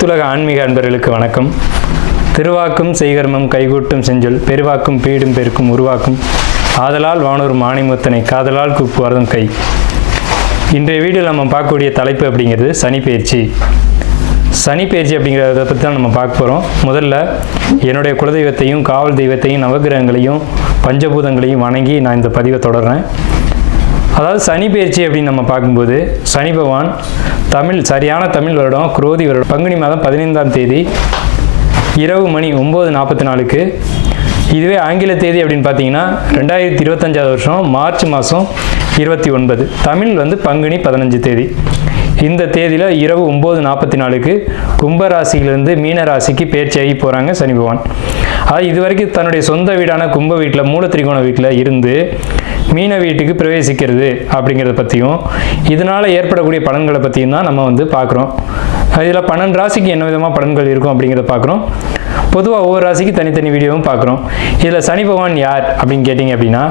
அனைத்துலக ஆன்மீக அன்பர்களுக்கு வணக்கம். திருவாக்கும் செய்கர்மம் கைகூட்டும் செஞ்சொல் பெருவாக்கும் பீடும் பெருக்கும் உருவாக்கும் ஆதலால் வானூர் மாணிமுத்தனை காதலால் கூப்புவார்தம் கை. இன்றைய வீடியோவில் நம்ம பார்க்கக்கூடிய தலைப்பு அப்படிங்கிறது சனிப்பெயர்ச்சி. சனிப்பெயர்ச்சி அப்படிங்கிறத பற்றி தான் நம்ம பார்க்க போகிறோம். முதல்ல என்னுடைய குலதெய்வத்தையும் காவல் தெய்வத்தையும் நவகிரகங்களையும் பஞ்சபூதங்களையும் வணங்கி நான் இந்த பதிவை தொடர்றேன். அதாவது சனிப்பெயர்ச்சி அப்படின்னு நம்ம பார்க்கும்போது சனி பகவான் சரியான தமிழ் வருடம் குரோதி வருடம் பங்குனி மாதம் 15ஆம் தேதி இரவு மணி 9:44க்கு, இதுவே ஆங்கில தேதி அப்படின்னு பார்த்தீங்கன்னா 2025 வருஷம் மார்ச் மாதம் 29, தமிழ் பங்குனி 15 தேதி. இந்த தேதியில் இரவு 9:44க்கு கும்பராசியிலிருந்து மீன ராசிக்கு பெயர்ச்சியாகி போகிறாங்க சனி பகவான். அதாவது இது வரைக்கும் தன்னுடைய சொந்த வீடான கும்ப வீட்டில் மூலத்திரிகோண வீட்டில் இருந்து மீன வீட்டுக்கு பிரவேசிக்கிறது அப்படிங்கிறத பற்றியும் இதனால் ஏற்படக்கூடிய பலன்களை பற்றியும் தான் நம்ம பார்க்குறோம். இதில் 12 ராசிக்கு என்ன விதமாக பலன்கள் இருக்கும் அப்படிங்கிறத பார்க்குறோம். பொதுவாக ஒவ்வொரு ராசிக்கு தனித்தனி வீடியோவும் பார்க்குறோம். இதில் சனி பகவான் யார் அப்படின்னு கேட்டிங்க அப்படின்னா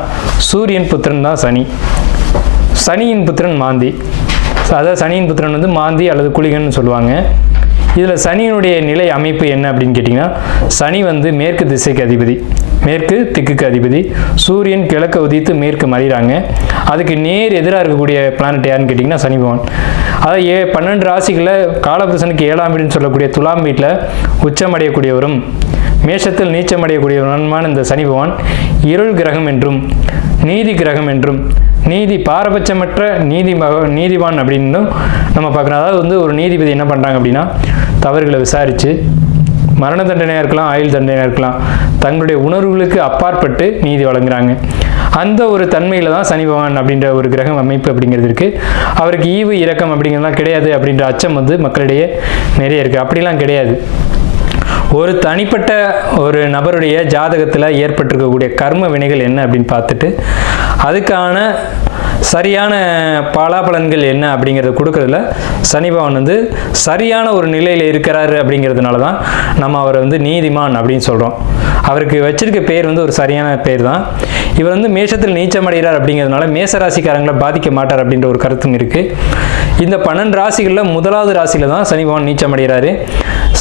சூரியன் புத்திரன் தான் சனி. சனியின் புத்திரன் மாந்தி. அதாவது சனியின் புத்திரன் மாந்தி அல்லது குளிகன்னு சொல்லுவாங்க. இதில் சனியினுடைய நிலை அமைப்பு என்ன அப்படின்னு கேட்டிங்கன்னா சனி மேற்கு திசைக்கு அதிபதி, மேற்கு திக்குக்கு அதிபதி. சூரியன் கிழக்க உதித்து மேற்கு மறைகிறாங்க. அதுக்கு நேர் எதிராக இருக்கக்கூடிய பிளானட் யாருன்னு கேட்டிங்கன்னா சனி பகவான். அதாவது 12 ராசிகளில் காலபுருஷனுக்கு 7ஆம் வீடுன்னு சொல்லக்கூடிய துலாம் வீட்டில் உச்சமடையக்கூடியவரும் மேஷத்தில் நீச்சமடையக்கூடியவருமான இந்த சனி பகவான் இருள் கிரகம் என்றும் நீதி கிரகம் என்றும் நீதி பாரபட்சமற்ற நீதிவான் அப்படின்னு நம்ம பார்க்குறோம். அதாவது ஒரு நீதிபதி என்ன பண்ணுறாங்க அப்படின்னா தவறுகளை விசாரித்து மரண தண்டனையாக இருக்கலாம், ஆயுள் தண்டனையாக இருக்கலாம், தங்களுடைய உணர்வுகளுக்கு அப்பாற்பட்டு நீதி வழங்குறாங்க. அந்த ஒரு தன்மையில் தான் சனி பகவான் அப்படின்ற ஒரு கிரகம் அமைப்பு அப்படிங்கிறது இருக்குது. அவருக்கு ஈவு இரக்கம் அப்படிங்கிறதுலாம் கிடையாது அப்படின்ற அச்சம் மக்களிடையே நிறைய இருக்குது. அப்படிலாம் கிடையாது. ஒரு தனிப்பட்ட ஒரு நபருடைய ஜாதகத்தில் ஏற்பட்டிருக்கக்கூடிய கர்ம வினைகள் என்ன அப்படின்னு பார்த்துட்டு அதுக்கான சரியான பலாபலன்கள் என்ன அப்படிங்கிறத கொடுக்கறதுல சனி பகவான் சரியான ஒரு நிலையில் இருக்கிறாரு அப்படிங்கிறதுனால தான் நம்ம அவரை நீதிமான் அப்படின்னு சொல்கிறோம். அவருக்கு வச்சிருக்க பேர் ஒரு சரியான பேர் தான். இவர் மேஷத்தில் நீச்சமடைகிறார் அப்படிங்கிறதுனால மேசராசிக்காரங்களை பாதிக்க மாட்டார் அப்படின்ற ஒரு கருத்தும் இருக்குது. இந்த 12 ராசிகளில் முதலாவது ராசியில் தான் சனி பகவான் நீச்சமடைகிறாரு.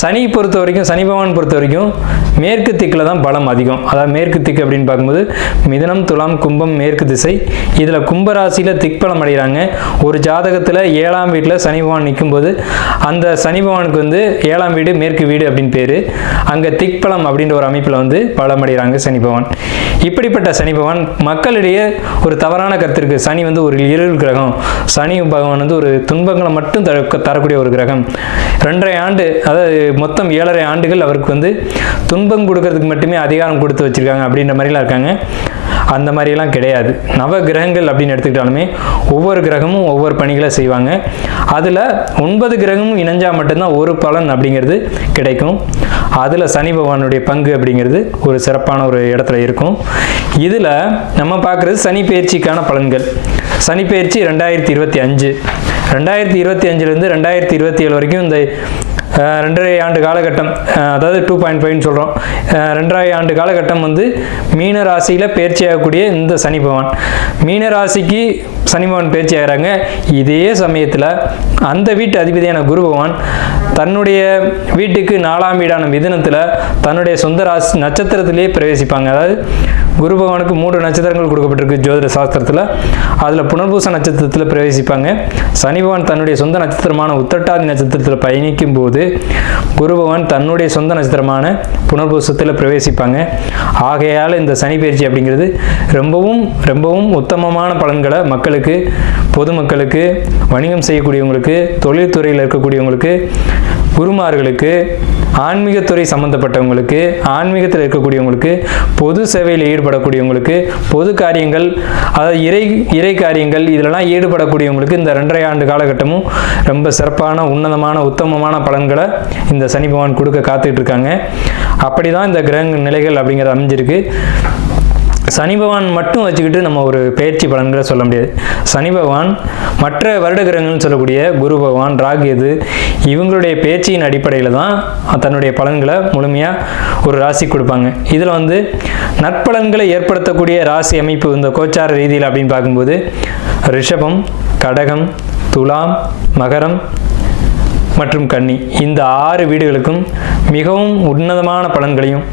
சனி பகவான் பொறுத்த வரைக்கும் மேற்கு திக்கில் தான் பலம் அதிகம். அதாவது மேற்கு திக்கு அப்படின்னு பார்க்கும்போது மிதுனம், துலாம், கும்பம் மேற்கு திசை. இதில் கும்பராசியில் திக்பலம் அடைகிறாங்க. ஒரு ஜாதகத்தில் 7ஆம் வீட்டில் சனி பகவான் நிற்கும்போது அந்த சனி பகவானுக்கு 7ஆம் வீடு மேற்கு வீடு அப்படின்னு பேர். அங்கே திக்பலம் அப்படின்ற ஒரு அமைப்பில் பலம் அடைகிறாங்க சனி பகவான். இப்படிப்பட்ட சனி பகவான் மக்களிடையே ஒரு தவறான கருத்து இருக்குது. சனி ஒரு இருள் கிரகம், சனி பகவான் ஒரு துன்பங்களை மட்டும் தரக்கூடிய ஒரு கிரகம். 2.5 ஆண்டு, அதாவது மொத்தம் 7.5 ஆண்டுகள் அவருக்கு துன்பம் கொடுக்கறதுக்கு மட்டுமே அதிகாரம் கொடுத்து வச்சிருக்காங்க அப்படின்ற மாதிரிலாம் இருக்காங்க. அந்த மாதிரிலாம் கிடையாது. நவ கிரகங்கள் அப்படின்னு எடுத்துக்கிட்டாலுமே ஒவ்வொரு கிரகமும் ஒவ்வொரு பணிகளை செய்வாங்க. அதில் 9 கிரகமும் இணைஞ்சால் மட்டும்தான் ஒரு பலன் அப்படிங்கிறது கிடைக்கும். அதில் சனி பகவானுடைய பங்கு அப்படிங்கிறது ஒரு சிறப்பான ஒரு இடத்துல இருக்கும். இதில் நம்ம பார்க்குறது சனி பெயர்ச்சிக்கான பலன்கள். சனி பெயர்ச்சி 2025, 2025லேருந்து 2027 வரைக்கும் இந்த 2.5 ஆண்டு காலகட்டம், அதாவது 2.5 சொல்கிறோம். 2.5 ஆண்டு காலகட்டம் மீன ராசியில் பயிற்சி ஆகக்கூடிய இந்த சனி பகவான் மீன ராசிக்கு சனி பகவான் பயிற்சி ஆகிறாங்க. இதே சமயத்தில் அந்த வீட்டு அதிபதியான குரு பகவான் தன்னுடைய வீட்டுக்கு 4ஆம் வீடான மிதுனத்தில் தன்னுடைய சொந்த ராசி நட்சத்திரத்திலேயே பிரவேசிப்பாங்க. அதாவது குரு பகவானுக்கு 3 நட்சத்திரங்கள் கொடுக்கப்பட்டிருக்கு ஜோதிட சாஸ்திரத்தில். அதில் புனர்பூச நட்சத்திரத்தில் பிரவேசிப்பாங்க. சனி பகவான் தன்னுடைய சொந்த நட்சத்திரமான உத்திரட்டாதி நட்சத்திரத்தில் பயணிக்கும் போது குரு பகவான் தன்னுடைய சொந்த நட்சத்திரமான புனர்பூசத்தில் பிரவேசிப்பாங்க. ஆகையால் இந்த சனி பயிற்சி அப்படிங்கிறது ரொம்பவும் ரொம்பவும் உத்தமமான பலன்களை மக்களுக்கு, பொதுமக்களுக்கு, வணிகம் செய்யக்கூடியவங்களுக்கு, தொழில்துறையில் இருக்கக்கூடியவங்களுக்கு, குருமார்களுக்கு, ஆன்மீகத்துறை சம்பந்தப்பட்டவங்களுக்கு, ஆன்மீகத்தில் இருக்கக்கூடியவங்களுக்கு, பொது சேவையில் ஈடுபடக்கூடியவங்களுக்கு, பொது காரியங்கள், அதாவது இறை காரியங்கள் இதிலெல்லாம் ஈடுபடக்கூடியவங்களுக்கு இந்த 2.5 ஆண்டு காலகட்டமும் ரொம்ப சிறப்பான உன்னதமான உத்தமமான பலன்களை இந்த சனி பகவான் கொடுக்க காத்துக்கிட்டு இருக்காங்க. அப்படி தான் இந்த கிரக நிலைகள் அப்படிங்கிறது அமைஞ்சிருக்கு. சனி பகவான் மட்டும் வச்சுக்கிட்டு நம்ம ஒரு பயிற்சி பலன்களை சொல்ல முடியாது. சனி பகவான் மற்ற வருட கிரகங்கள்னு சொல்லக்கூடிய குரு பகவான், ராகு, இவங்களுடைய பேச்சின் அடிப்படையில் தான் தன்னுடைய பலன்களை முழுமையாக ஒரு ராசி கொடுப்பாங்க. இதில் நற்பலன்களை ஏற்படுத்தக்கூடிய ராசி அமைப்பு இந்த கோச்சார ரீதியில் அப்படின்னு பார்க்கும்போது ரிஷபம், கடகம், துலாம், மகரம், மற்றும் கன்னி இந்த 6 வீடுகளுக்கும் மிகவும் உன்னதமான பலன்களையும்,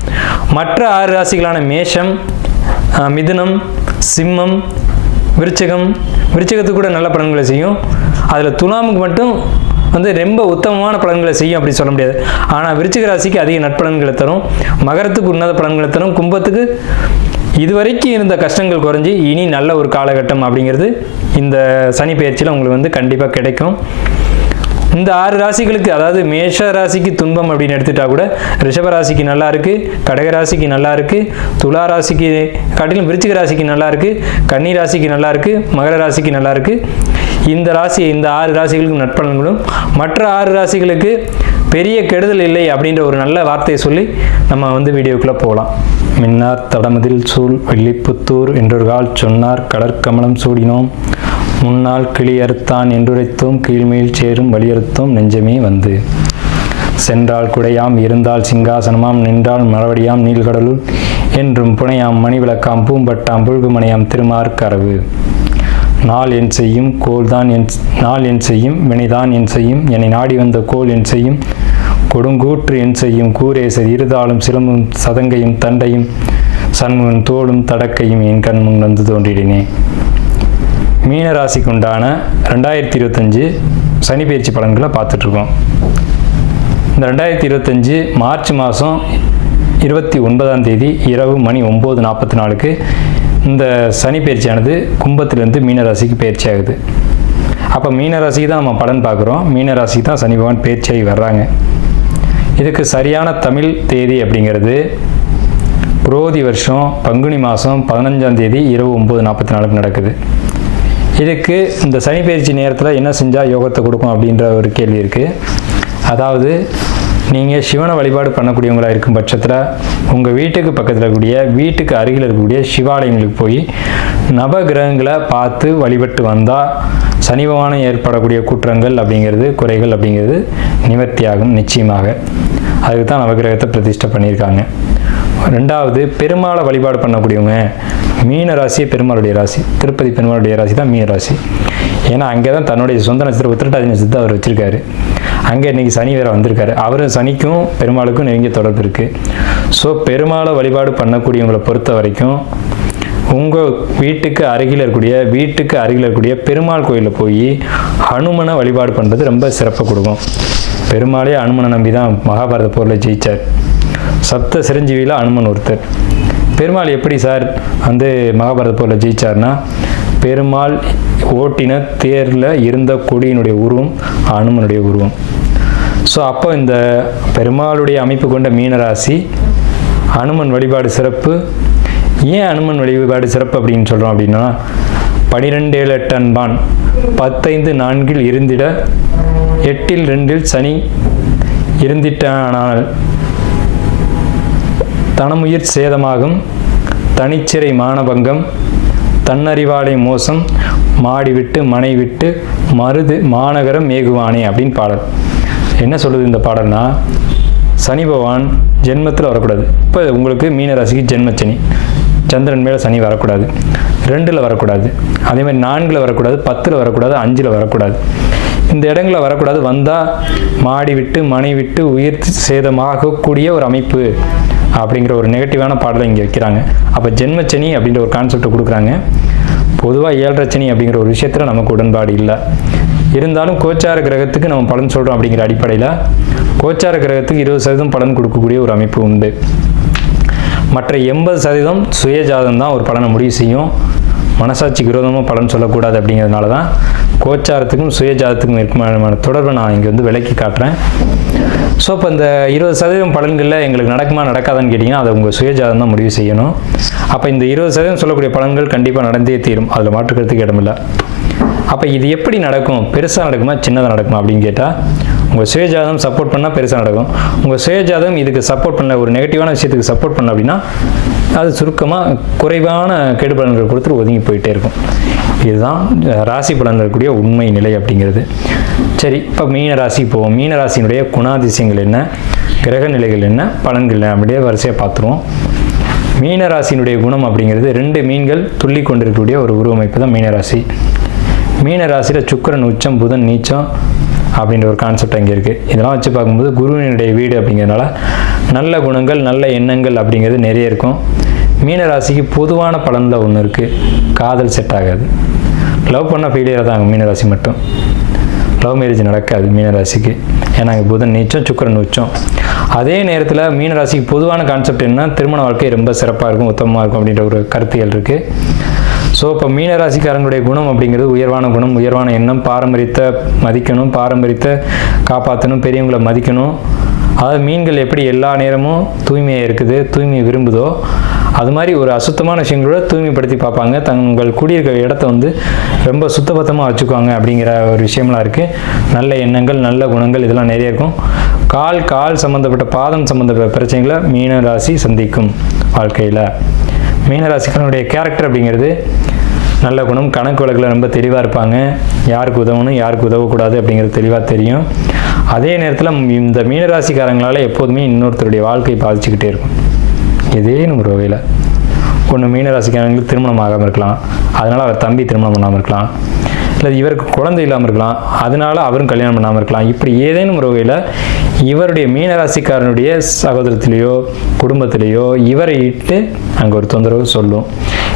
மற்ற 6 ராசிகளான மேஷம், மிதுனம், சிம்மம், விருச்சிகத்துக்கு கூட நல்ல பலன்களை செய்யும். அதில் துலாமுக்கு மட்டும் ரொம்ப உத்தமமான பலன்களை செய்யும் அப்படி சொல்ல முடியாது. ஆனால் விருச்சிக ராசிக்கு அதிக நற்பலன்களை தரும், மகரத்துக்கு உன்னத பலன்களை தரும், கும்பத்துக்கு இதுவரைக்கும் இருந்த கஷ்டங்கள் குறைஞ்சி இனி நல்ல ஒரு காலகட்டம் அப்படிங்கிறது இந்த சனி பயிற்சியில் உங்களுக்கு கண்டிப்பாக கிடைக்கும். இந்த 6 ராசிகளுக்கு, அதாவது மேஷ ராசிக்கு துன்பம் அப்படின்னு எடுத்துட்டா கூட ரிஷப ராசிக்கு நல்லா இருக்கு, கடக ராசிக்கு நல்லா இருக்கு, துலா ராசிக்கு காட்டிலும் விருச்சிக ராசிக்கு நல்லா இருக்கு, கன்னி ராசிக்கு நல்லா இருக்கு, மகர ராசிக்கு நல்லா இருக்கு. இந்த 6 ராசிகளுக்கு நற்பலன்களும், மற்ற 6 ராசிகளுக்கு பெரிய கெடுதல் இல்லை அப்படின்ற ஒரு நல்ல வார்த்தையை சொல்லி நம்ம வீடியோக்குள்ளே போகலாம். மின்னார் தடமதில் சூழ் வெள்ளிப்புத்தூர் என்றொரு கால் சொன்னார், கடற்கமலம் சூடினோம் முன்னால் கிளியறுத்தான் என்றுரைத்தோம், கீழ்மேல் சேரும் வலியுறுத்தோம் நெஞ்சமே வந்து. சென்றால் குடையாம், இருந்தால் சிங்காசனமாம், நின்றால் மறுபடியாம் நீள்கடலுள் என்றும் புனையாம், மணிவிளக்காம், பூம்பட்டாம், புழுகுமனையாம், திருமார்கரவு. நாள் என் செய்யும், நாள் என் செய்யும், வினைதான் என் செய்யும், என்னை நாடி வந்த கோல் என் செய்யும், கொடுங்கூற்று என் செய்யும், கூரேசர் இருதாலும் சிலம்பும் சதங்கையும் தண்டையும் சண்முகன் தோளும் தடக்கையும் என் கண் முன் வந்து தோன்றிடினே. மீன ராசிக்கு உண்டான 2025 சனி பயிற்சி பலன்களை பார்த்துட்ருக்கோம். இந்த 2025 மார்ச் மாதம் 29ஆம் தேதி இரவு மணி 9:44 இந்த சனி பயிற்சியானது கும்பத்திலிருந்து மீனராசிக்கு பயிற்சி ஆகுது. அப்போ மீனராசிக்கு தான் நம்ம பலன் பார்க்குறோம். மீனராசிக்கு தான் சனி பகவான் பயிற்சியாகி வர்றாங்க. இதுக்கு சரியான தமிழ் தேதி அப்படிங்கிறது குரோதி வருஷம் பங்குனி மாதம் 15ஆம் தேதி இரவு 9:44 நடக்குது. இதுக்கு இந்த சனி பயிற்சி நேரத்தில் என்ன செஞ்சால் யோகத்தை கொடுக்கும் அப்படின்ற ஒரு கேள்வி இருக்குது. அதாவது நீங்கள் சிவனை வழிபாடு பண்ணக்கூடியவங்களாக இருக்கும் பட்சத்தில் உங்கள் வீட்டுக்கு பக்கத்தில் இருக்கக்கூடிய, வீட்டுக்கு அருகில் இருக்கக்கூடிய சிவாலயங்களுக்கு போய் நவகிரகங்களை பார்த்து வழிபட்டு வந்தால் சனி பகவானை ஏற்படக்கூடிய குற்றங்கள் அப்படிங்கிறது, குறைகள் அப்படிங்கிறது நிவர்த்தியாகும் நிச்சயமாக. அதுக்கு தான் நவகிரகத்தை பிரதிஷ்டை பண்ணியிருக்காங்க. 2வது, பெருமாளை வழிபாடு பண்ணக்கூடியவங்க, மீன ராசியே பெருமாளுடைய ராசி, திருப்பதி பெருமாளுடைய ராசி தான் மீன ராசி. ஏன்னா அங்கே தான் தன்னுடைய சொந்த நட்சத்திரம் உத்திரட்டாதி நட்சத்திரத்தை அவர் வச்சிருக்காரு. அங்கே இன்னைக்கு சனி வேற வந்திருக்காரு. அவரும் சனிக்கும் பெருமாளுக்கும் நெருங்கிய தொடர்பு இருக்குது. ஸோ பெருமாளை வழிபாடு பண்ணக்கூடியவங்களை பொறுத்த வரைக்கும் உங்கள் வீட்டுக்கு அருகில் இருக்கக்கூடிய பெருமாள் கோயிலில் போய் ஹனுமனை வழிபாடு பண்ணுறது ரொம்ப சிறப்பாக கொடுக்கும். பெருமாளே ஹனுமனை நம்பி தான் மகாபாரத போரில் ஜெயிச்சார். சப்த சிரஞ்சீவியில் ஹனுமன் ஒருத்தர். பெருமாள் எப்படி சார் மகாபாரத போரில் ஜெயிச்சார்னா, பெருமாள் ஓட்டின தேரில் இருந்த கொடியினுடைய உருவம் ஹனுமனுடைய உருவம். ஸோ அப்போ இந்த பெருமாளுடைய அமைப்பு கொண்ட மீனராசி ஹனுமன் வழிபாடு சிறப்பு. ஏன் ஹனுமன் வழிபாடு சிறப்பு அப்படின்னு சொல்கிறோம் அப்படின்னா, 12 அன்பான் 10 இருந்திட 8 சனி இருந்திட்டானால் தனமுயிர் சேதமாகும், தனிச்சிறை மானபங்கம், தன்னறிவாடை மோசம், மாடி விட்டு மனை விட்டு மருது மாநகரம் மேகுவானே அப்படின்னு பாடல். என்ன சொல்லுது இந்த பாடல்னா, சனி பகவான் ஜென்மத்தில் வரக்கூடாது. இப்போ உங்களுக்கு மீனராசிக்கு ஜென்மச்சனி, சந்திரன் மேலே சனி வரக்கூடாது, 2ல் வரக்கூடாது, அதே மாதிரி 4ல் வரக்கூடாது, 10ல் வரக்கூடாது, 5ல் வரக்கூடாது. இந்த இடங்களில் வரக்கூடாது. வந்தால் மாடி விட்டு மனை விட்டு உயிர் சேதமாகக்கூடிய ஒரு அமைப்பு அப்படிங்கிற ஒரு நெகட்டிவான பாடலை இங்கே வைக்கிறாங்க. அப்போ ஜென்மச்சனி அப்படின்ற ஒரு கான்செப்டை கொடுக்குறாங்க. பொதுவாக 7.5 சனி அப்படிங்கிற ஒரு விஷயத்தில் நமக்கு உடன்பாடு இல்லை. இருந்தாலும் கோச்சார கிரகத்துக்கு நம்ம பலன் சொல்கிறோம் அப்படிங்கிற அடிப்படையில் கோச்சார கிரகத்துக்கு 20% பலன் கொடுக்கக்கூடிய ஒரு அமைப்பு உண்டு. மற்ற 80% சுயஜாதம் தான் ஒரு பலனை முடிவு செய்யும். மனசாட்சிக்கு விரோதமாக பலன் சொல்லக்கூடாது அப்படிங்கிறதுனால தான் கோச்சாரத்துக்கும் சுயஜாதத்துக்கும் இருக்குமான தொடர்பை நான் இங்கே விளக்கி காட்டுறேன். ஸோ இப்போ இந்த 20% பலன்களில் எங்களுக்கு நடக்குமா நடக்காதான்னு கேட்டிங்கன்னா அதை உங்கள் சுயஜாதம் தான் முடிவு செய்யணும். அப்போ இந்த 20% சொல்லக்கூடிய பலன்கள் கண்டிப்பாக நடந்தே தீரும், அதில் மாற்றுக்கிறதுக்கு இடமில்லை. அப்போ இது எப்படி நடக்கும்? பெருசாக நடக்குமா சின்னதாக நடக்குமா அப்படின்னு கேட்டால், உங்கள் சுயஜாதகம் சப்போர்ட் பண்ணால் பெருசாக நடக்கும். உங்கள் சுயஜாதகம் இதுக்கு சப்போர்ட் பண்ணல, ஒரு நெகட்டிவான விஷயத்துக்கு சப்போர்ட் பண்ணல அப்படின்னா அது சுருக்கமாக குறைவான கெடு பலன்கள் கொடுத்துட்டு ஒதுங்கி போயிட்டே இருக்கும். இதுதான் ராசி பலன் இருக்கக்கூடிய உண்மை நிலை அப்படிங்கிறது. சரி, இப்போ மீன ராசிக்கு போவோம். மீன ராசியினுடைய குணாதிசயங்கள் என்ன, கிரக நிலைகள் என்ன, பலன்கள் என்ன அப்படியே வரிசையாக பார்த்துருவோம். மீன ராசியினுடைய குணம் அப்படிங்கிறது 2 மீன்கள் துள்ளி கொண்டிருக்கக்கூடிய ஒரு உருவமைப்பு தான் மீனராசி. மீன ராசியில் சுக்கிரன் உச்சம், புதன் நீச்சம், அப்படின்ற ஒரு கான்செப்ட் அங்கே இருக்குது. இதெல்லாம் வச்சு பார்க்கும்போது குருவினுடைய வீடு அப்படிங்கிறதுனால நல்ல குணங்கள் நல்ல எண்ணங்கள் அப்படிங்கிறது நிறைய இருக்கும். மீனராசிக்கு பொதுவான பலனில் ஒன்று இருக்குது, காதல் செட் ஆகாது. லவ் பண்ண ஃபெயிலியர் தான் மீனராசி மட்டும். லவ் மேரேஜ் நடக்காது மீனராசிக்கு. ஏன்னா இங்கே புதன் நீச்சம், சுக்கிரன் உச்சம். அதே நேரத்தில் மீனராசிக்கு பொதுவான கான்செப்ட் என்ன, திருமண வாழ்க்கை ரொம்ப சிறப்பாக இருக்கும், உத்தமமாக இருக்கும் அப்படின்ற ஒரு கருத்துகள் இருக்குது. ஸோ இப்போ மீனராசிக்காரங்களுடைய குணம் அப்படிங்கிறது உயர்வான குணம், உயர்வான எண்ணம், பாரம்பரியத்தை மதிக்கணும், பாரம்பரியத்தை காப்பாற்றணும், பெரியவங்களை மதிக்கணும். அதாவது மீன்கள் எப்படி எல்லா நேரமும் தூய்மையாக இருக்குது, தூய்மையை விரும்புதோ, அது மாதிரி ஒரு அசுத்தமான விஷயங்களோட தூய்மைப்படுத்தி பார்ப்பாங்க. தங்கள் குடியிருக்கிற இடத்த வந்து ரொம்ப சுத்தபத்தமாக வச்சுக்குவாங்க அப்படிங்கிற ஒரு விஷயம்லாம் இருக்குது. நல்ல எண்ணங்கள், நல்ல குணங்கள் இதெல்லாம் நிறைய இருக்கும். கால் சம்மந்தப்பட்ட, பாதம் சம்மந்தப்பட்ட பிரச்சனைகளை மீனராசி சந்திக்கும் வாழ்க்கையில். மீனராசிக்காரனுடைய கேரக்டர் அப்படிங்கிறது நல்ல குணம், கணக்கு வழக்கில் ரொம்ப தெளிவாக இருப்பாங்க. யாருக்கு உதவணும், யாருக்கு உதவக்கூடாது அப்படிங்கிறது தெளிவாக தெரியும். அதே நேரத்தில் இந்த மீனராசிக்காரங்களால் எப்போதுமே இன்னொருத்தருடைய வாழ்க்கை பாதிச்சுக்கிட்டே இருக்கும். ஏதேனும் ஒரு வகையில் ஒன்று மீனராசிக்காரங்களுக்கு திருமணம் ஆகாமல் இருக்கலாம், அதனால் அவர் தம்பி திருமணம் பண்ணாமல் இருக்கலாம், இல்லை இவருக்கு குழந்தை இல்லாமல் இருக்கலாம், அதனால் அவரும் கல்யாணம் பண்ணாமல் இருக்கலாம். இப்படி ஏதேனும் ஒரு வகையில் இவருடைய மீனராசிக்காரனுடைய சகோதரத்திலேயோ குடும்பத்திலேயோ இவரை இட்டு அங்கே ஒரு தொந்தரவு சொல்லும்.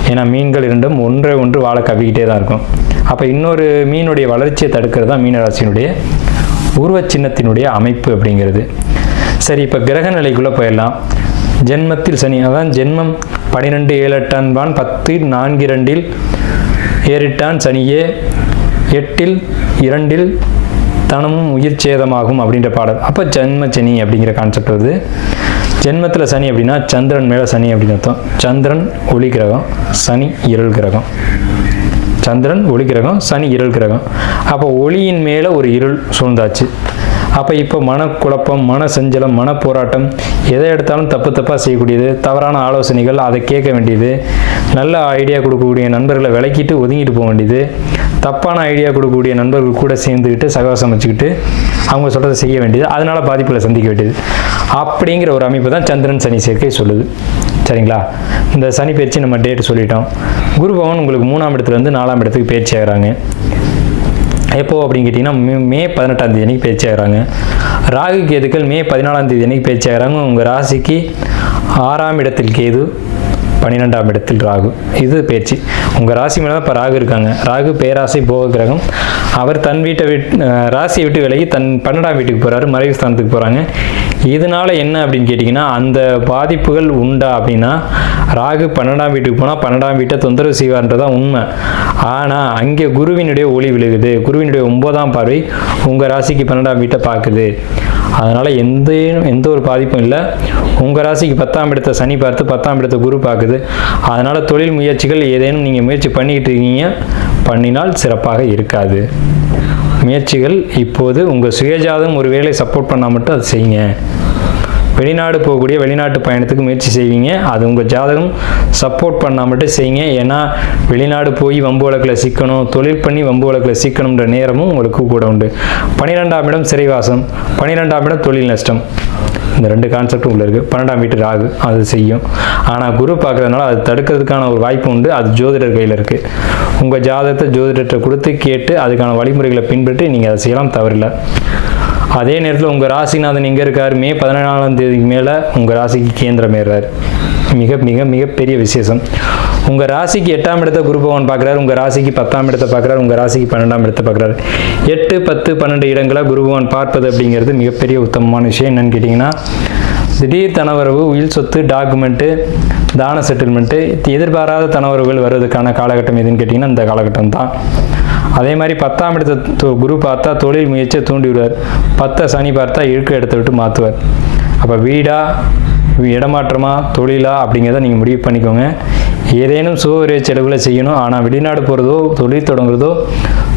ஏன்னா மீன்கள் இரண்டும் ஒன்று வாழை கவிக்கிட்டே தான் இருக்கும். அப்போ இன்னொரு மீனுடைய வளர்ச்சியை தடுக்கிறது தான் மீனராசியினுடைய உருவச்சின்னத்தினுடைய அமைப்பு அப்படிங்கிறது. சரி, இப்போ கிரக நிலைக்குள்ளே போயிடலாம். ஜென்மத்தில் சனி, அதான் ஜென்மம் 12 7 8 10 4 2 ஏறிட்டான் சனியே 8 2 தனமும் உயிர் சேதமாகும் அப்படின்ற பாடல். அப்போ ஜென்ம சனி அப்படிங்கிற கான்செப்ட் வருது. ஜென்மத்தில் சனி அப்படின்னா சந்திரன் மேலே சனி அப்படின்னு அர்த்தம். சந்திரன் ஒளி கிரகம், சனி இருள் கிரகம். சந்திரன் ஒளி கிரகம், சனி இருள் கிரகம். அப்போ ஒளியின் மேலே ஒரு இருள் சூழ்ந்தாச்சு. அப்போ இப்போ மனக்குழப்பம், மன சஞ்சலம், மன போராட்டம், எதை எடுத்தாலும் தப்பாக செய்யக்கூடியது, தவறான ஆலோசனைகள், அதை கேட்க வேண்டியது, நல்ல ஐடியா கொடுக்கக்கூடிய நண்பர்களை விலக்கிட்டு ஒதுங்கிட்டு போக வேண்டியது, தப்பான ஐடியா கொடுக்கக்கூடிய நண்பர்கள் கூட சேர்ந்துக்கிட்டு சகவாசம் வச்சுக்கிட்டு அவங்க சொல்கிறத செய்ய வேண்டியது, அதனால் பாதிப்புகளை சந்திக்க வேண்டியது அப்படிங்கிற ஒரு அமைப்பு தான் சந்திரன் சனி சேர்க்கை சொல்லுது. சரிங்களா? இந்த சனி பயிற்சி நம்ம டேட்டு சொல்லிட்டோம். குரு பகவான் உங்களுக்கு 3ஆம் இடத்துலேருந்து 4ஆம் இடத்துக்கு பயிற்சி ஆகிறாங்க. எப்போ அப்படின்னு கேட்டிங்கன்னா மே 18ஆம் தேதி அன்றைக்கி பேச்சு ஆகிறாங்க. ராகு கேதுக்கள் மே 14ஆம் தேதி அன்றைக்கி பேச்சு ஆகிறாங்க. உங்கள் ராசிக்கு 6ஆம் இடத்தில் கேது, 12ஆம் இடத்தில் ராகு. இது பேச்சு. உங்கள் ராசி மேலே தான் இப்போ ராகு இருக்காங்க. ராகு பேராசை போக கிரகம். அவர் தன் ராசியை விட்டு விலகி தன் 12ஆம் வீட்டுக்கு போகிறாரு, மறைவு ஸ்தானத்துக்கு போகிறாங்க. இதனால என்ன அப்படின்னு கேட்டிங்கன்னா அந்த பாதிப்புகள் உண்டா அப்படின்னா, ராகு 12ஆம் வீட்டுக்கு போனால் 12ஆம் வீட்டை தொந்தரவு செய்வார்ன்றதான் உண்மை. ஆனால் அங்கே குருவினுடைய ஒளி விழுகுது. குருவினுடைய 9ஆம் பார்வை உங்கள் ராசிக்கு 12ஆம் வீட்டை பார்க்குது. அதனால் எந்த ஒரு பாதிப்பும் இல்லை. உங்கள் ராசிக்கு 10ஆம் இடத்தை சனி பார்த்து 10ஆம் இடத்தை குரு பார்க்குது. அதனால் தொழில் முயற்சிகள் ஏதேனும் நீங்கள் முயற்சி பண்ணிக்கிட்டு இருக்கீங்க, பண்ணினால் சிறப்பாக இருக்காது. முயற்சிகள் இப்போது உங்கள் சுயஜாதம் ஒரு வேளை சப்போர்ட் பண்ணால் மட்டும் அது செய்யுங்க. வெளிநாடு போகக்கூடிய வெளிநாட்டு பயணத்துக்கு முயற்சி செய்வீங்க, அது உங்கள் ஜாதகம் சப்போர்ட் பண்ணால் மட்டும் செய்யுங்க. ஏன்னா வெளிநாடு போய் வம்பு வழக்கில் சிக்கணும், தொழில் பண்ணி வம்பு வழக்கில் சிக்கணுன்ற நேரமும் உங்களுக்கு கூட உண்டு. 12ஆம் இடம் சிறைவாசம், 12ஆம் இடம் தொழில் நஷ்டம். இந்த 2 கான்செப்டும் உள்ள இருக்குது. 12ஆம் வீட்டு ராகு அது செய்யும். ஆனால் குரு பார்க்குறதுனால அது தடுக்கிறதுக்கான ஒரு வாய்ப்பு உண்டு. அது ஜோதிடர் கையில் இருக்குது. உங்கள் ஜாதகத்தை ஜோதிடத்தை கொடுத்து கேட்டு அதுக்கான வழிமுறைகளை பின்பற்றி நீங்கள் அதை செய்யலாம், தவறில்லை. அதே நேரத்தில் உங்கள் ராசிநாதன் எங்கே இருக்கார்? மே 14ஆம் தேதிக்கு மேலே உங்கள் ராசிக்கு கேந்திரம் ஏறார். மிக மிக மிகப்பெரிய விசேஷம். உங்கள் ராசிக்கு 8ஆம் இடத்தை குரு பகவான் பார்க்குறாரு, உங்கள் ராசிக்கு 10ஆம் இடத்தை பார்க்குறாரு, உங்கள் ராசிக்கு 12ஆம் இடத்தை பார்க்குறாரு. 8, 10, 12 இடங்களை குரு பகவான் பார்ப்பது அப்படிங்கிறது மிகப்பெரிய உத்தமமான விஷயம். என்னன்னு கேட்டிங்கன்னா, திடீர் தனவரவு, உயில் சொத்து, டாக்குமெண்ட்டு, தான செட்டில்மெண்ட்டு, எதிர்பாராத தனவரவுகள் வருவதற்கான காலகட்டம் எதுன்னு கேட்டிங்கன்னா இந்த காலகட்டம் தான். அதே மாதிரி 10ஆம் இடத்தை குரு பார்த்தா தொழில் முயற்சியை தூண்டி விடுவார். 10 சனி பார்த்தா இழுக்க இடத்தை விட்டு மாற்றுவார். அப்போ வீடா, இடமாற்றமா, தொழிலா அப்படிங்கிறத நீங்கள் முடிவு பண்ணிக்கோங்க. ஏதேனும் சுப விரய செலவுகளை செய்யணும். ஆனால் வெளிநாடு போகிறதோ தொழில் தொடங்குறதோ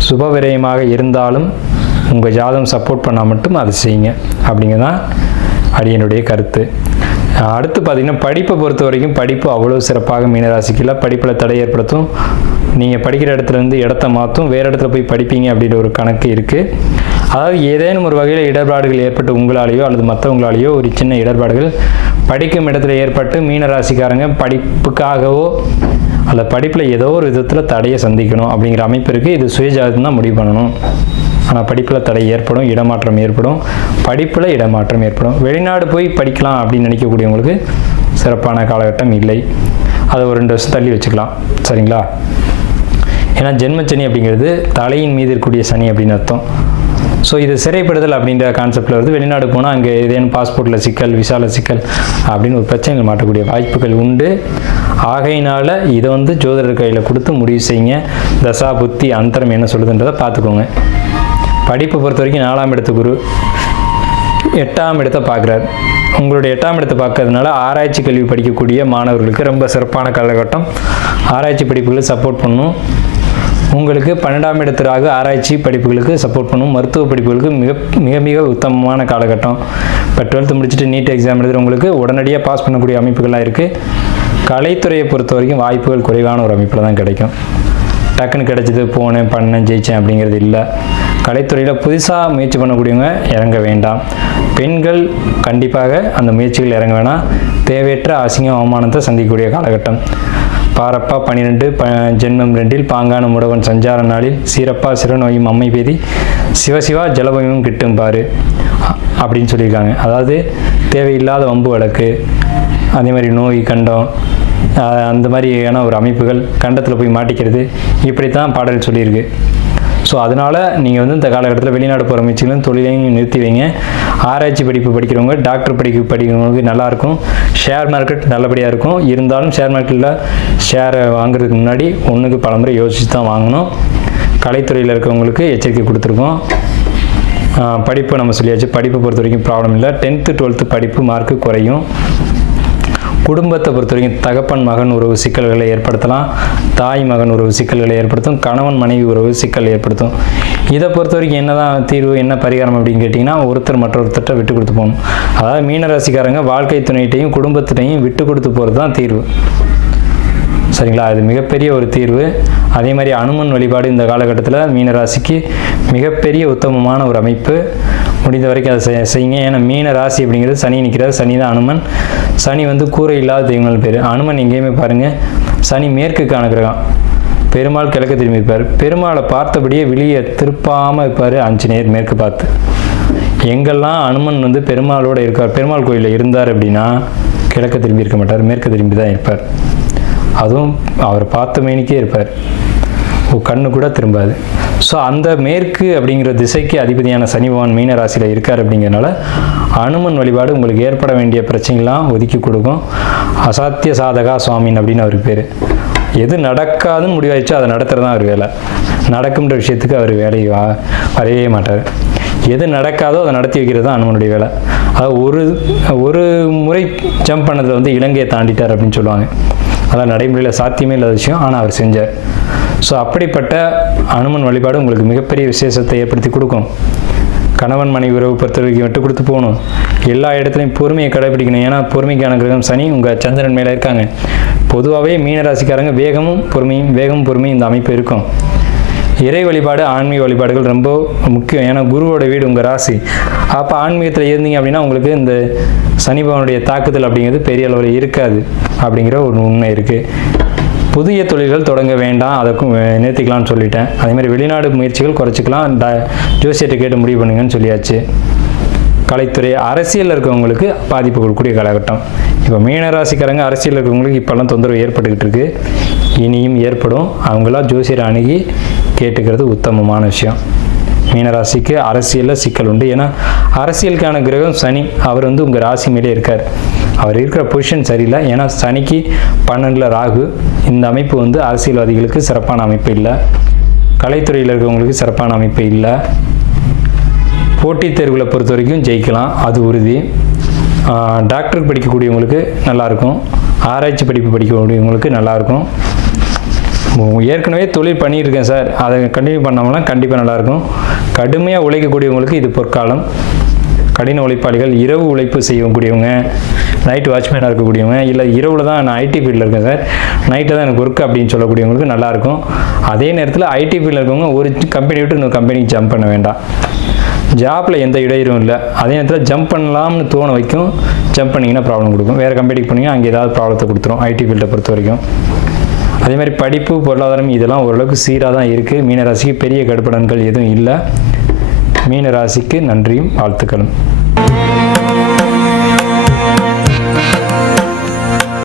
சுப விரயமாக இருந்தாலும் உங்கள் ஜாதகம் சப்போர்ட் பண்ணால் மட்டும் அதை செய்யுங்க அப்படிங்கிறதான் அடியனுடைய கருத்து. அடுத்து பார்த்திங்கன்னா படிப்பை பொறுத்த வரைக்கும் படிப்பு அவ்வளோ சிறப்பாக மீனராசிக்கு இல்லை. படிப்பில் தடை ஏற்படுத்தும். நீங்கள் படிக்கிற இடத்துலேருந்து இடத்த மாற்றும், வேறு இடத்துல போய் படிப்பீங்க அப்படின்ற ஒரு கணக்கு இருக்குது. அதாவது ஏதேனும் ஒரு வகையில் இடர்பாடுகள் ஏற்பட்டு உங்களாலேயோ அல்லது மற்றவங்களாலேயோ ஒரு சின்ன இடர்பாடுகள் படிக்கும் இடத்துல ஏற்பட்டு மீனராசிக்காரங்க படிப்புக்காகவோ அல்ல படிப்பில் ஏதோ ஒரு விதத்தில் தடையை சந்திக்கணும் அப்படிங்கிற அமைப்பு இருக்குது. இது சுயஜாதகம் தான் முடிவு பண்ணணும். ஆனால் படிப்பில் தடை ஏற்படும், இடமாற்றம் ஏற்படும், படிப்பில் இடமாற்றம் ஏற்படும். வெளிநாடு போய் படிக்கலாம் அப்படின்னு நினைக்கக்கூடியவங்களுக்கு சிறப்பான காலகட்டம் இல்லை. அதை ஒரு 2 வருஷம் தள்ளி வச்சுக்கலாம். சரிங்களா? ஏன்னா ஜென்மச்சனி அப்படிங்கிறது தலையின் மீது இருக்கக்கூடிய சனி அப்படின்னு அர்த்தம். ஸோ இது சிறைப்படுதல் அப்படின்ற கான்செப்டில் வருது. வெளிநாடு போனால் அங்கே ஏதேனும் பாஸ்போர்ட்டில் சிக்கல், விசாவில் சிக்கல் அப்படின்னு ஒரு பிரச்சனைகள் மாட்டக்கூடிய வாய்ப்புகள் உண்டு. ஆகையினால இதை ஜோதிடர் கையில் கொடுத்து முடிவு செய்யுங்க. தசா புத்தி அந்தரம் என்ன சொல்லுதுன்றதை பார்த்துக்கோங்க. படிப்பை பொறுத்த வரைக்கும் 4ஆம் இடத்து குரு 8ஆம் இடத்தை பார்க்குறாரு. உங்களுடைய 8ஆம் இடத்தை பார்க்கறதுனால ஆராய்ச்சி கல்வி படிக்கக்கூடிய மாணவர்களுக்கு ரொம்ப சிறப்பான காலகட்டம். ஆராய்ச்சி படிப்புகளுக்கு சப்போர்ட் பண்ணும். உங்களுக்கு 12ஆம் இடத்திற்கு ஆராய்ச்சி படிப்புகளுக்கு சப்போர்ட் பண்ணும். மருத்துவ படிப்புகளுக்கு மிக மிக உத்தமமான காலகட்டம். இப்போ 12th முடிச்சுட்டு நீட் எக்ஸாம் எழுதுறவங்களுக்கு உடனடியாக பாஸ் பண்ணக்கூடிய அமைப்புகள்லாம் இருக்குது. கலைத்துறையை பொறுத்த வரைக்கும் வாய்ப்புகள் குறைவான ஒரு அமைப்பில் தான் கிடைக்கும். டக்குன்னு கிடைச்சது போனேன் பண்ணேன் ஜெயித்தேன் அப்படிங்கிறது இல்லை. கலைத்துறையில் புதுசாக முயற்சி பண்ணக்கூடியவங்க இறங்க வேண்டாம். பெண்கள் கண்டிப்பாக அந்த முயற்சிகள் இறங்க வேணாம். தேவையற்ற அசிங்கம் அவமானத்தை சந்திக்கக்கூடிய காலகட்டம். பாரப்பா 12 ஜென்மம் 2 பாங்கான முடவன் சஞ்சார நாளில் சீரப்பா சிறநோயும் அம்மை பேதி சிவசிவா ஜலபயமும் கிட்டும் பாரு அப்படின்னு சொல்லியிருக்காங்க. அதாவது தேவையில்லாத வம்பு வழக்கு, அதே மாதிரி நோய் கண்டம், அந்த மாதிரியான ஒரு அமைப்புகள், கண்டத்தில் போய் மாட்டிக்கிறது, இப்படித்தான் பாடல் சொல்லியிருக்கு. ஸோ அதனால் நீங்கள் இந்த காலகட்டத்தில் வெளிநாடு போகிற முயற்சிகளும் தொழிலையும் நிறுத்தி வைங்க. ஆராய்ச்சி படிப்பு படிக்கிறவங்க, டாக்டர் படிக்கிறவங்களுக்கு நல்லாயிருக்கும். ஷேர் மார்க்கெட் நல்லபடியாக இருக்கும். இருந்தாலும் ஷேர் மார்க்கெட்டில் ஷேரை வாங்குறதுக்கு முன்னாடி ஒன்றுக்கு பலமுறை யோசித்து தான் வாங்கணும். கலைத்துறையில் இருக்கவங்களுக்கு எச்சரிக்கை கொடுத்துருக்கோம். படிப்பு நம்ம சொல்லியாச்சு. படிப்பை பொறுத்த வரைக்கும் ப்ராப்ளம் இல்லை. 10th 12th படிப்பு மார்க்கு குறையும். குடும்பத்தை பொறுத்த வரைக்கும் தகப்பன் மகன் உறவு சிக்கல்களை ஏற்படுத்தலாம். தாய் மகன் உறவு சிக்கல்களை ஏற்படுத்தும். கணவன் மனைவி உறவு சிக்கல் ஏற்படுத்தும். இதை பொறுத்த வரைக்கும் என்ன தான் தீர்வு, என்ன பரிகாரம் அப்படின்னு கேட்டிங்கன்னா, ஒருத்தர் மற்றொருத்தர்கிட்ட விட்டு கொடுத்து போகணும். அதாவது மீனராசிக்காரங்க வாழ்க்கை துணையிட்டையும் குடும்பத்திட்டையும் விட்டு கொடுத்து போகிறது தான் தீர்வு. சரிங்களா? அது மிகப்பெரிய ஒரு தீர்வு. அதே மாதிரி அனுமன் வழிபாடு இந்த காலகட்டத்தில் மீனராசிக்கு மிகப்பெரிய உத்தமமான ஒரு அமைப்பு. முடிந்த வரைக்கும் அதை செய்யுங்க. ஏன்னா மீன ராசி அப்படிங்கிறது சனி நிற்கிறார். சனி தான் அனுமன். சனி கூரை இல்லாத தெய்வங்கள் பேர். அனுமன் எங்கேயுமே பாருங்கள், சனி மேற்குக்கான கிரகம். பெருமாள் கிழக்கு திரும்பி இருப்பார். பெருமாளை பார்த்தபடியே வெளியே திருப்பாமல் இருப்பார் ஆஞ்சநேயர் மேற்கு பார்த்து. எங்கெல்லாம் அனுமன் பெருமாளோடு இருக்கார், பெருமாள் கோயிலில் இருந்தார் அப்படின்னா கிழக்கு திரும்பி இருக்க மாட்டார், மேற்கு திரும்பி தான் இருப்பார். அதுவும் அவர் பார்த்த மேனிக்கே இருப்பார், கண்ணு கூட திரும்பாது. ஸோ அந்த மேற்கு அப்படிங்கிற திசைக்கு அதிபதியான சனி பகவான் மீன ராசியில் இருக்கார். அப்படிங்கிறனால அனுமன் வழிபாடு உங்களுக்கு ஏற்பட வேண்டிய பிரச்சனைலாம் ஒதுக்கி கொடுக்கும். அசாத்திய சாதகா சுவாமின் அப்படின்னு அவருக்கு பேர். எது நடக்காதுன்னு முடிவாயிடுச்சோ அதை நடத்துறது தான் அவர் வேலை. நடக்கும்ன்ற விஷயத்துக்கு அவர் வேலையை வரவே மாட்டார். எது நடக்காதோ அதை நடத்தி வைக்கிறது தான் அனுமனுடைய வேலை. அது ஒரு முறை ஜம்ப் பண்ணதில் இலங்கையை தாண்டிட்டார் அப்படின்னு சொல்லுவாங்க. அதான் நடைமுறையில் சாத்தியமே இல்லாத விஷயம், ஆனால் அவர் செஞ்சார். ஸோ அப்படிப்பட்ட அனுமன் வழிபாடு உங்களுக்கு மிகப்பெரிய விசேஷத்தை ஏற்படுத்தி கொடுக்கும். கணவன் மனைவி உறவு பொறுத்த வரைக்கும் விட்டு கொடுத்து போகணும். எல்லா இடத்துலையும் பொறுமையை கடைபிடிக்கணும். ஏன்னா பொறுமைக்கான கிரகம் சனி உங்கள் சந்திரன் மேலே இருக்காங்க. பொதுவாகவே மீனராசிக்காரங்க வேகமும் பொறுமையும் இந்த அமைப்பு இருக்கும். இறை வழிபாடு, ஆன்மீக வழிபாடுகள் ரொம்ப முக்கியம். ஏன்னா குருவோட வீடு உங்கள் ராசி. அப்போ ஆன்மீகத்தில் இருந்தீங்க அப்படின்னா உங்களுக்கு இந்த சனி பகவானுடைய தாக்குதல் அப்படிங்கிறது பெரிய அளவில் இருக்காது அப்படிங்கிற ஒரு உண்மை இருக்குது. புதிய தொழில்கள் தொடங்க வேண்டாம், அதுக்கும் நிறுத்திக்கலாம்னு சொல்லிட்டேன். அதேமாதிரி வெளிநாடு முயற்சிகள் குறைச்சிக்கலாம். ஜோசியத்தை கேட்டு முடிவு பண்ணுங்கன்னு சொல்லியாச்சு. கலைத்துறை, அரசியலில் இருக்கவங்களுக்கு பாதிப்பு கொடுக்கக்கூடிய காலகட்டம். இப்போ மீனராசிக்காரங்க அரசியலில் இருக்கவங்களுக்கு இப்போல்லாம் தொந்தரவு ஏற்பட்டுக்கிட்டு இருக்கு, இனியும் ஏற்படும். அவங்களாம் ஜோசியரை அணுகி கேட்டுக்கிறது உத்தமமான விஷயம். மீனராசிக்கு அரசியலில் சிக்கல் உண்டு. ஏன்னா அரசியலுக்கான கிரகம் சனி. அவர் உங்கள் ராசி மேலே இருக்கார். அவர் இருக்கிற பொசிஷன் சரியில்லை. ஏன்னா சனிக்கு 12ல் ராகு. இந்த அமைப்பு அரசியல்வாதிகளுக்கு சிறப்பான அமைப்பு இல்லை. கலைத்துறையில் இருக்கிறவங்களுக்கு சிறப்பான அமைப்பு இல்லை. போட்டித் தேர்வுகளை பொறுத்த வரைக்கும் ஜெயிக்கலாம், அது உறுதி. டாக்டருக்கு படிக்கக்கூடியவங்களுக்கு நல்லாயிருக்கும். ஆராய்ச்சி படிப்பு படிக்கக்கூடியவங்களுக்கு நல்லாயிருக்கும். ஏற்கனவே தொழில் பண்ணியிருக்கேன் சார், அதை கண்டினியூ பண்ணோம்னா கண்டிப்பாக நல்லாயிருக்கும். கடுமையாக உழைக்கக்கூடியவங்களுக்கு இது பொற்காலம். கடின உழைப்பாளிகள், இரவு உழைப்பு செய்யக்கூடியவங்க, நைட் வாட்ச்மேனாக இருக்கக்கூடியவங்க, இல்லை இரவில் தான் நான் ஐடி ஃபீல்டில் இருக்கேன் சார், நைட்டில் தான் எனக்கு ஒர்க் அப்படின்னு சொல்லக்கூடியவங்களுக்கு நல்லாயிருக்கும். அதே நேரத்தில் ஐடி ஃபீல்டில் இருக்கவங்க ஒரு கம்பெனி விட்டு இன்னொரு கம்பெனிக்கு ஜம்ப் பண்ண வேண்டாம். ஜாப்பில் எந்த இடையூறும் இல்லை. அதே நேரத்தில் ஜம்ப் பண்ணலாம்னு தோண வைக்கும். ஜம்ப் பண்ணிங்கன்னா ப்ராப்ளம் கொடுக்கும். வேறு கம்பெனிக்கு போனீங்கன்னா அங்கே ஏதாவது ப்ராப்ளத்தை கொடுத்துரும் ஐடி ஃபீல்டை பொறுத்த வரைக்கும். அதே மாதிரி படிப்பு, பொருளாதாரம் இதெல்லாம் ஓரளவுக்கு சீராக தான் இருக்குது. மீனராசிக்கு பெரிய கடுப்படன்கள் எதுவும் இல்லை. மீனராசிக்கு நன்றியும் வாழ்த்துக்களும்.